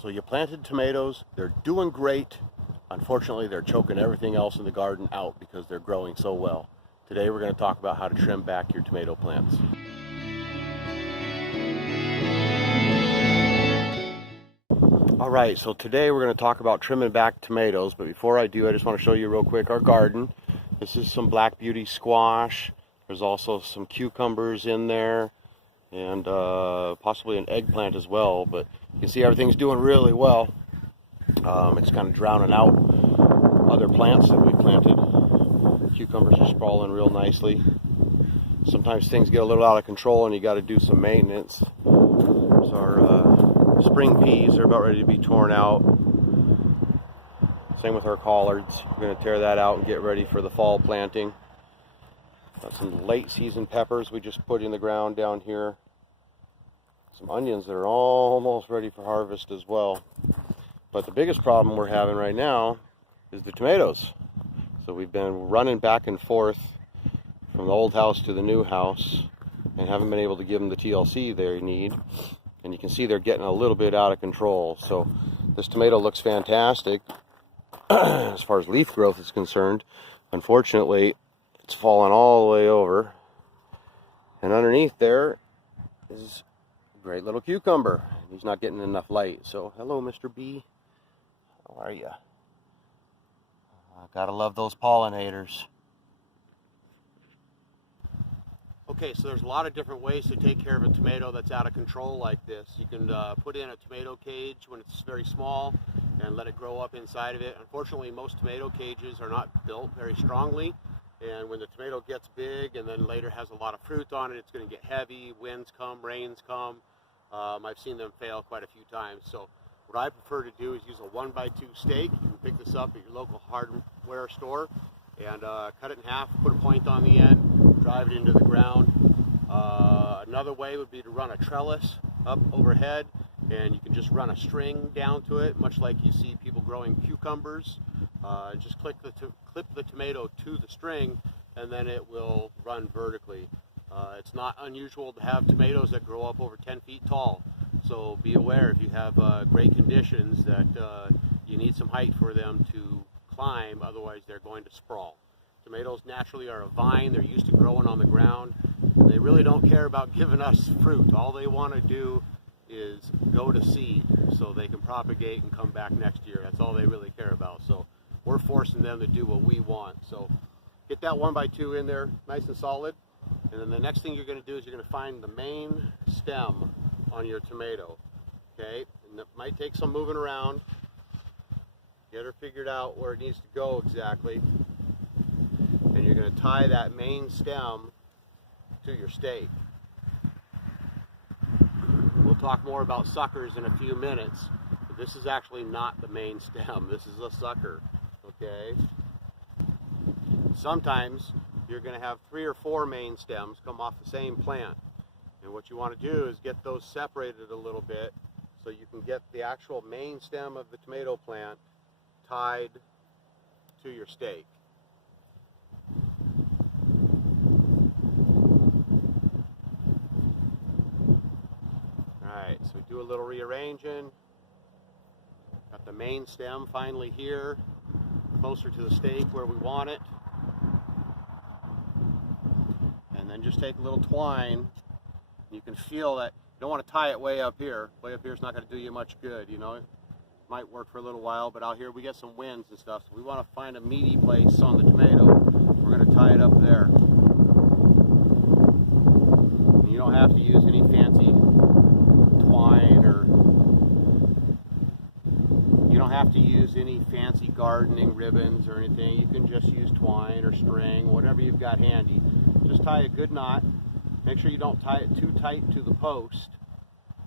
So you planted tomatoes, they're doing great. Unfortunately, they're choking everything else in the garden out because they're growing so well. Today we're going to talk about how to trim back your tomato plants. Alright, so today we're going to talk about trimming back tomatoes, but before I do, I just want to show you real quick our garden. This is some black beauty squash. There's also some cucumbers in there, and possibly an eggplant as well, but you can see everything's doing really well. It's kind of drowning out other plants that we planted. Cucumbers are sprawling real nicely. Sometimes things get a little out of control and you got to do some maintenance. So our spring peas are about ready to be torn out. Same with our collards. We're going to tear that out and get ready for the fall planting. Got some late season peppers we just put in the ground down here. Some onions that are almost ready for harvest as well. But the biggest problem we're having right now is the tomatoes. So we've been running back and forth from the old house to the new house and haven't been able to give them the TLC they need. And you can see they're getting a little bit out of control. So this tomato looks fantastic as far as leaf growth is concerned. Unfortunately, it's fallen all the way over, and underneath there is a great little cucumber. He's not getting enough light. So hello, Mr. B. How are you? Gotta love those pollinators. Okay, so there's a lot of different ways to take care of a tomato that's out of control like this. You can put in a tomato cage when it's very small and let it grow up inside of it. Unfortunately, most tomato cages are not built very strongly. And when the tomato gets big and then later has a lot of fruit on it, it's going to get heavy, winds come, rains come. I've seen them fail quite a few times. So what I prefer to do is use a 1x2 stake. You can pick this up at your local hardware store and cut it in half, put a point on the end, drive it into the ground. Another way would be to run a trellis up overhead, and you can just run a string down to it, much like you see people growing cucumbers. Just clip the tomato to the string, and then it will run vertically. It's not unusual to have tomatoes that grow up over 10 feet tall, so be aware if you have great conditions that you need some height for them to climb, otherwise they're going to sprawl. Tomatoes naturally are a vine. They're used to growing on the ground. They really don't care about giving us fruit. All they want to do is go to seed so they can propagate and come back next year. That's all they really care about. So we're forcing them to do what we want. So get that 1x2 in there nice and solid, and then the next thing you're going to do is you're going to find the main stem on your tomato. Okay, and it might take some moving around. Get her figured out where it needs to go exactly, and you're going to tie that main stem to your stake. We'll talk more about suckers in a few minutes, but this is actually not the main stem. This is a sucker. Okay. Sometimes you're going to have 3 or 4 main stems come off the same plant, and what you want to do is get those separated a little bit so you can get the actual main stem of the tomato plant tied to your stake. Alright, so we do a little rearranging. Got the main stem finally here, closer to the stake where we want it. And then just take a little twine. You can feel that you don't want to tie it way up here. Way up here is not going to do you much good, you know. It might work for a little while, but out here we get some winds and stuff, so we want to find a meaty place on the tomato. We're going to tie it up there. And you don't have to use any fancy twine, or you don't have to use any fancy gardening ribbons or anything. You can just use twine or string, whatever you've got handy. Just tie a good knot. Make sure you don't tie it too tight to the post,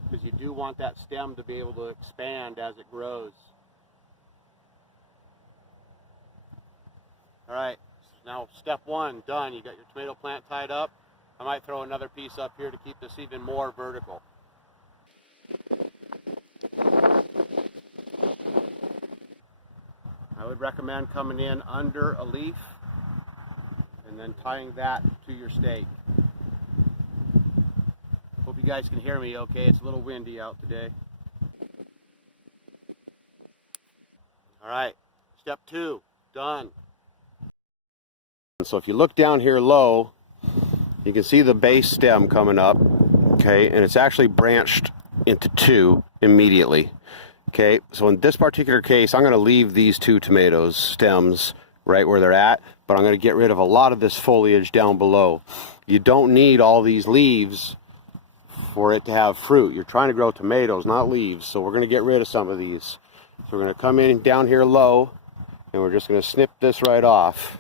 because you do want that stem to be able to expand as it grows. Alright, now step 1 done. You got your tomato plant tied up. I might throw another piece up here to keep this even more vertical. I would recommend coming in under a leaf and then tying that to your stake. Hope you guys can hear me okay. It's a little windy out today. right, step 2, done. So if you look down here low, you can see the base stem coming up, okay, and it's actually branched into 2 immediately. Okay, so in this particular case, I'm going to leave these 2 tomatoes stems right where they're at, but I'm going to get rid of a lot of this foliage down below. You don't need all these leaves for it to have fruit. You're trying to grow tomatoes, not leaves, so we're going to get rid of some of these. So we're going to come in down here low, and we're just going to snip this right off.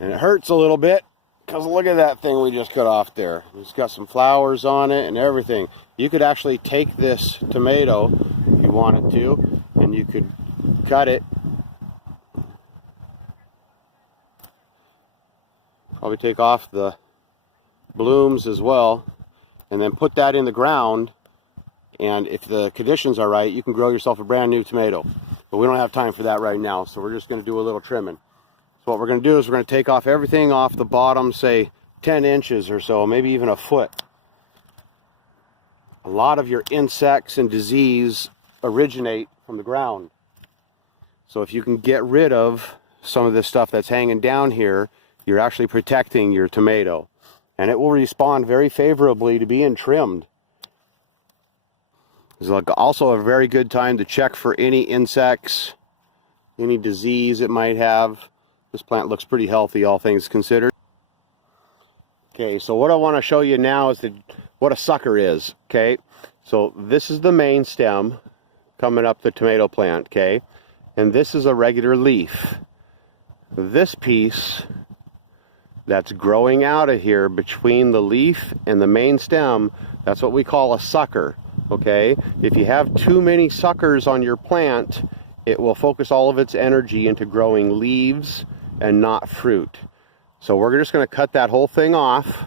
And it hurts a little bit, because look at that thing we just cut off there. It's got some flowers on it and everything. You could actually take this tomato, if you wanted to, and you could cut it. Probably take off the blooms as well, and then put that in the ground, and if the conditions are right, you can grow yourself a brand new tomato. But we don't have time for that right now, so we're just going to do a little trimming. So what we're going to do is we're going to take off everything off the bottom, say 10 inches or so, maybe even a foot. A lot of your insects and disease originate from the ground. So if you can get rid of some of this stuff that's hanging down here, you're actually protecting your tomato. And it will respond very favorably to being trimmed. It's also a very good time to check for any insects, any disease it might have. This plant looks pretty healthy, all things considered. Okay, so what I want to show you now is what a sucker is, okay? So this is the main stem coming up the tomato plant, okay? And this is a regular leaf. This piece that's growing out of here between the leaf and the main stem, that's what we call a sucker, okay? If you have too many suckers on your plant, it will focus all of its energy into growing leaves and not fruit. So we're just going to cut that whole thing off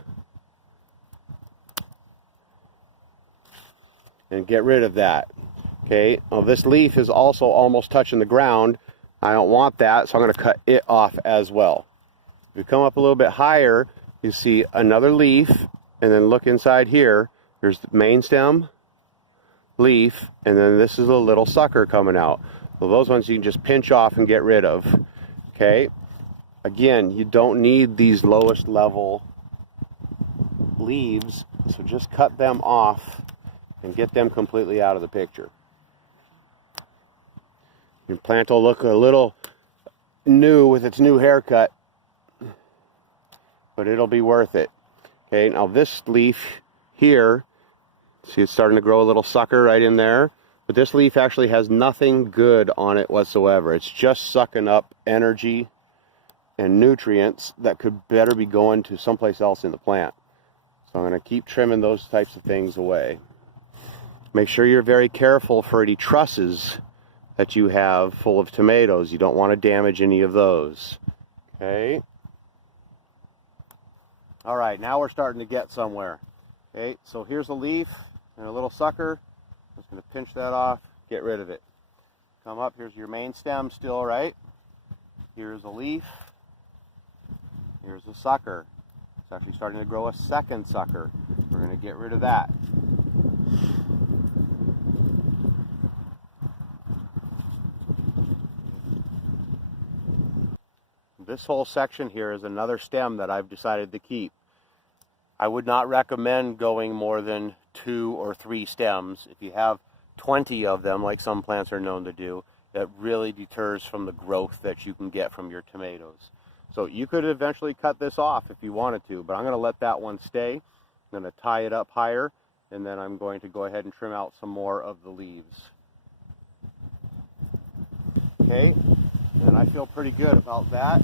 and get rid of that. Okay, now this leaf is also almost touching the ground. I don't want that, so I'm going to cut it off as well. If you come up a little bit higher, you see another leaf, and then look inside here. There's the main stem, leaf, and then this is a little sucker coming out. Well, those ones you can just pinch off and get rid of. Okay, again, you don't need these lowest level leaves, so just cut them off and get them completely out of the picture. Your plant will look a little new with its new haircut, but it'll be worth it. Okay, now this leaf here, see it's starting to grow a little sucker right in there, but this leaf actually has nothing good on it whatsoever. It's just sucking up energy and nutrients that could better be going to someplace else in the plant. So I'm going to keep trimming those types of things away. Make sure you're very careful for any trusses that you have full of tomatoes. You don't want to damage any of those. Okay. All right, now we're starting to get somewhere. Okay, so here's a leaf and a little sucker. I'm just going to pinch that off, get rid of it. Come up, here's your main stem still, right? Here's a leaf. Here's a sucker. It's actually starting to grow a second sucker. We're going to get rid of that. This whole section here is another stem that I've decided to keep. I would not recommend going more than 2 or 3 stems. If you have 20 of them, like some plants are known to do, that really deters from the growth that you can get from your tomatoes. So you could eventually cut this off if you wanted to, but I'm going to let that one stay. I'm going to tie it up higher, and then I'm going to go ahead and trim out some more of the leaves. Okay, and I feel pretty good about that.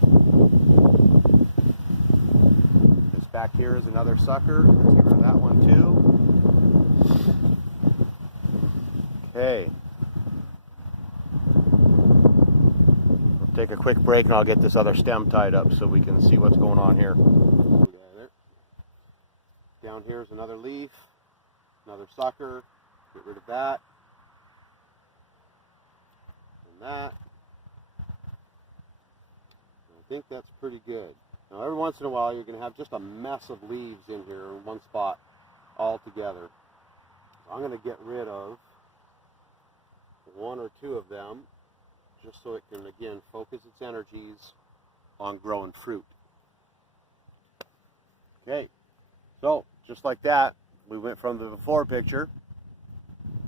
This back here is another sucker. Let's get rid of that one too. Okay. We'll take a quick break and I'll get this other stem tied up so we can see what's going on here. Down here is another leaf, another sucker. Get rid of that. And that. I think that's pretty good. Now every once in a while you're going to have just a mess of leaves in here in one spot all together. So I'm going to get rid of 1 or 2 of them just so it can, again, focus its energies on growing fruit. Okay, so just like that, we went from the before picture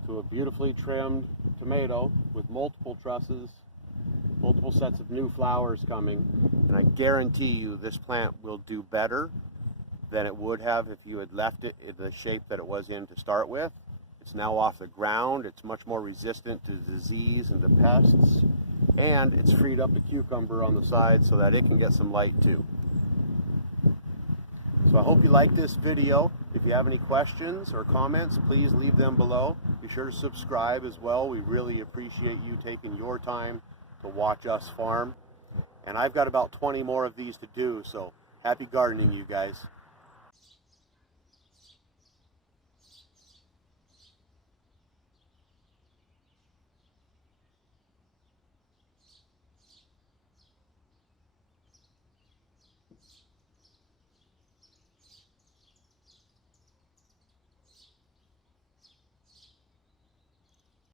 to a beautifully trimmed tomato with multiple trusses, multiple sets of new flowers coming, and I guarantee you this plant will do better than it would have if you had left it in the shape that it was in to start with. It's now off the ground, it's much more resistant to disease and to pests, and it's freed up the cucumber on the side so that it can get some light too. So I hope you like this video. If you have any questions or comments, please leave them below. Be sure to subscribe as well. We really appreciate you taking your time to watch us farm. And I've got about 20 more of these to do, so happy gardening, you guys.